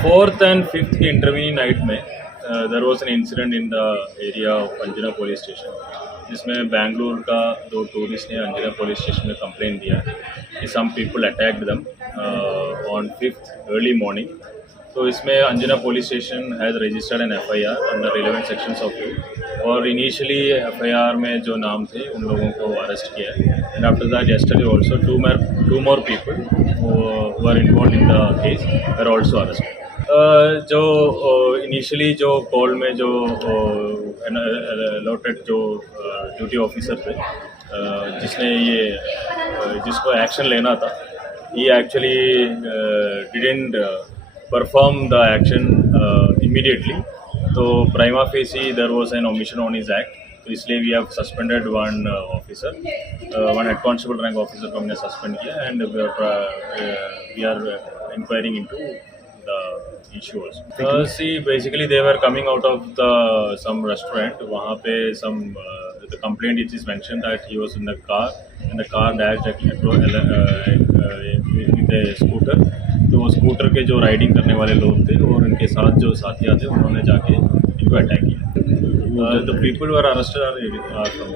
4th and 5th की intervening night में there was an incident in the area of Anjana police station, जिसमें बेंगलुरु का 2 tourist ने Anjuna police station में कंप्लेंट दिया कि some people attacked them on 5th early morning. तो इसमें Anjuna police station has registered an FIR under relevant sections of law, और initially FIR में जो नाम थे उन लोगों को अरेस्ट किया है। And after that yesterday also two more people who are involved in the case were also arrested। जो इनिशियली जो कॉल में जो अलॉटेड जो ड्यूटी ऑफिसर थे जिसको एक्शन लेना था, ये actually didn't perform the action immediately. तो prima facie there was an omission on his act, तो इसलिए we have suspended one officer, one head constable rank officer को हमने सस्पेंड किया। And we are inquiring into the issue also। See, basically they were coming out of some restaurant, वहाँ पे the complaint it is mentioned that he was in the car and the car dashed with a scooter। तो वो स्कूटर के जो राइडिंग करने वाले लोग थे और उनके साथ जो साथिया थे उन्होंने जाके इनको अटैक किया। The people were arrested are from